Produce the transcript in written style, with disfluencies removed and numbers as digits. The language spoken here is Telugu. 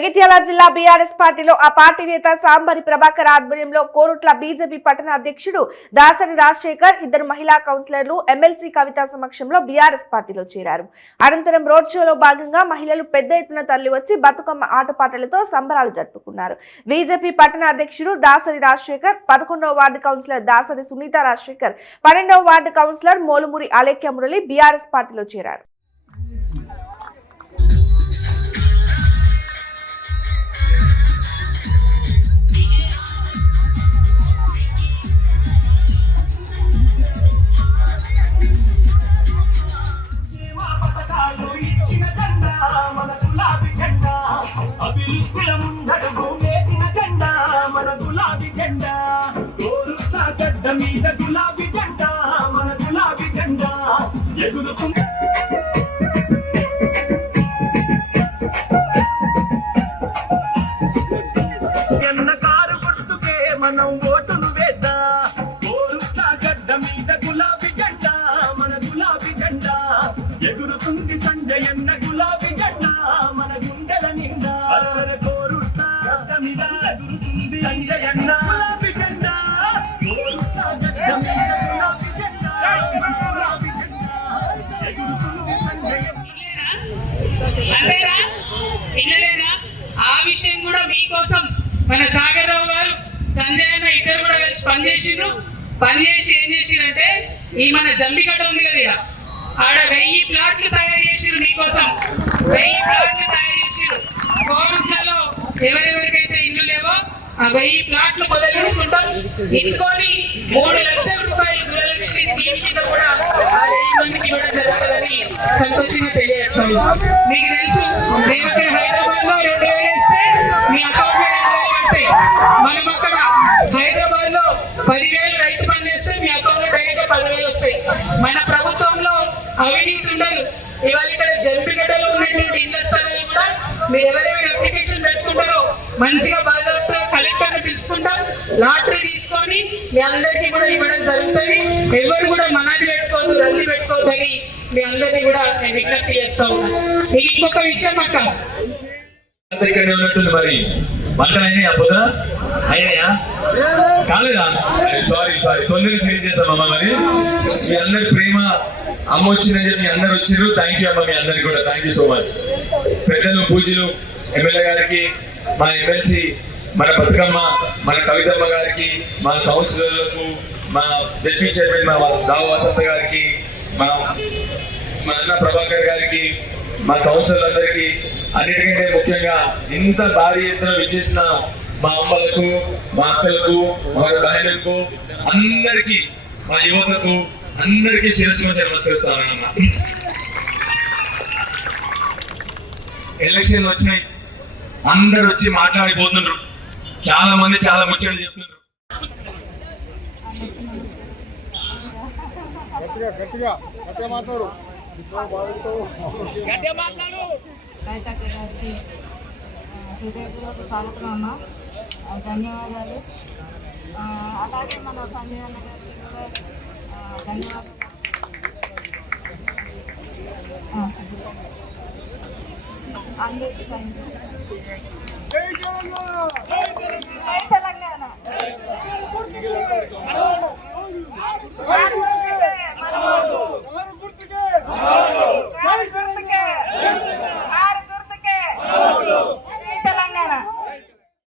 జగిత్యాల జిల్లా బీఆర్ఎస్ పార్టీలో ఆ పార్టీ నేత సాంబరి ప్రభాకర్ ఆధ్వర్యంలో కోరుట్ల బీజేపీ పట్టణ అధ్యక్షుడు దాసరి రాజశేఖర్, ఇద్దరు మహిళా కౌన్సిలర్లు ఎమ్మెల్సీ కవిత సమక్షంలో బీఆర్ఎస్ పార్టీలో చేరారు. అనంతరం రోడ్ షోలో భాగంగా మహిళలు పెద్ద ఎత్తున తరలివచ్చి బతుకమ్మ ఆటపాటలతో సంబరాలు జరుపుకున్నారు. బీజేపీ పట్టణ అధ్యక్షుడు దాసరి రాజశేఖర్, 11వ వార్డు కౌన్సిలర్ దాసరి సునీత రాజశేఖర్, 12వ వార్డు కౌన్సిలర్ మోలుమురి అలేఖ్య మురళి బీఆర్ఎస్ పార్టీలో చేరారు. కారు గుర్తుకే మనం ఓటును వేద్దా, కోరుసా గడ్డ మీద గులాబీ జెండా, మన గులాబీ జెండా ఎగురుతుంది సంజయన్న గులాబీ జెండా, మన గుండెల నిండా కోరుసా గడ్డ మీద ఎగురుతుంది సంజయన్న గులాబీ జెండా, కోరుసా గడ్డ మీద గులాబీ జెండా, గులాబీ జెండా ఎగురుతుంది సంజయన్న. ఆ విషయం కూడా మీకోసం మన సాగర్ రావు గారు, సంజయ్ అన్న ఇద్దరు కూడా కలిసి పనిచేసి ఏం చేసిరంటే ఈ మన జంబిగడ్డ ఉంది కదా, ఆడ 1000 ప్లాట్లు తయారు చేసిరు. మీకోసం 1000 ప్లాట్లు తయారు చేసిరు. కోరుట్లలో ఎవరెవరికైతే ఇల్లు లేవో ఆ 1000 ప్లాట్లు మొదలు ఇచ్చుకొని 3 లక్షల రూపాయలు గృహలక్ష్మి స్కీమ్ కింద కూడా ఆ 1000 మందికి ఇవ్వడం జరుగుతుందని సంతోషంగా తెలియజేస్తాను. మీకు తెలుసు, రేపు హైదరాబాద్ లో 2000 ఇస్తే మీ అకౌంట్ లో 2000 వస్తాయి. మనం అక్కడ హైదరాబాద్ లో 10,000 రైతు పని చేస్తే మీ అకౌంట్ లో డైరెక్ట్ 10,000 వస్తాయి. మన ప్రభుత్వంలో అవినీతి ఉండదు. ఇవాళ ఇక్కడ జంపిగడ్డలో ఉన్నటువంటి ఇళ్ల స్థలాలు కూడా మీరు ఎవరైనా అప్లికేషన్ పెట్టుకుంటారో మంచిగా బాధ్యత కలెక్టర్ ని తీసుకుంటాం, లాటరీ తీసుకొని మీ అందరికీ కూడా ఇవ్వడం జరుగుతుంది. ఎవరు కూడా మనాటి పెట్టుకోవద్దు, రద్దీ పెట్టుకోవద్దని మీ అందరినీ కూడా నేను విజ్ఞప్తి చేస్తా ఉన్నాను. మీకు ఇంకొక విషయం అక్క, ఇక్కడే ఉన్నట్టుంది. మరి వంటలు అయినాయా? పొద్దున అయినాయా? కాలేదా? సారీ తొందరగా ఫినిష్ చేస్తామమ్మా. మరి మీ అందరి ప్రేమ అమ్మ వచ్చిందని చెప్పి మీ అందరు వచ్చారు. థ్యాంక్ యూ అమ్మ, మీ అందరికి కూడా థ్యాంక్ యూ సో మచ్. పెద్దలు పూజలు ఎమ్మెల్యే గారికి, మా ఎమ్మెల్సీ మన బతుకమ్మ, మన కవితమ్మ గారికి, మా కౌన్సిలర్లకు, మా జడ్పీ చైర్మన్ మా దావ వసంత గారికి, మా అన్న ప్రభాకర్ గారికి, మా కౌన్సిలర్లందరికీ, అన్నిటికంటే ముఖ్యంగా ఇంత భారీ ఎత్తున విచ్చేసిన మా అమ్మలకు, మా అక్కలకు, మా బహిణులకు, అందరికీ, మా యువతకు అందరికీ శిరస్సుగా నమస్కరిస్తానన్న. ఎలక్షన్లు వచ్చినాయి, అందరు వచ్చి మాట్లాడిపోతున్నారు. చాలా మంది చాలా ముచ్చట్లు చెప్తున్నారు. ధన్యవాదాలు. అలాగే మన సంజయ్ అన్న గారికి కూడా ధన్యవాదాలు. అందరికీ థ్యాంక్ యూ.